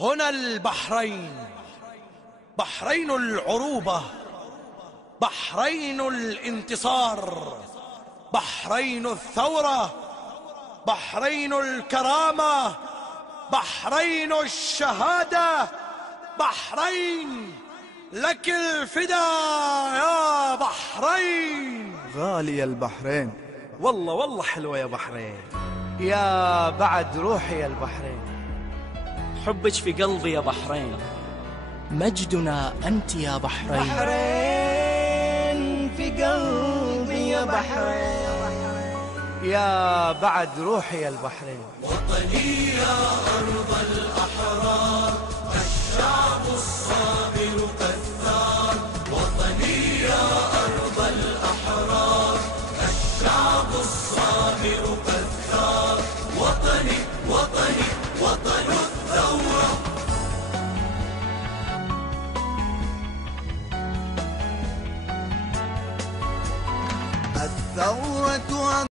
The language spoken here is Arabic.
هنا البحرين، بحرين العروبة، بحرين الانتصار، بحرين الثورة، بحرين الكرامة، بحرين الشهادة، بحرين لك الفداء يا بحرين. غالية البحرين، والله حلوة يا بحرين. يا بعد روحي يا البحرين، حبك في قلبي يا بحرين. مجدنا أنت يا بحرين. بحرين في قلبي يا بحرين، يا بعد روحي يا البحرين. وطني يا أرض الأحرار، الشعب الصابر قد ثار. وطني يا أرض الأحرار، الشعب الصابر قد ثار. وطني وطني وطن الثورة. الثورة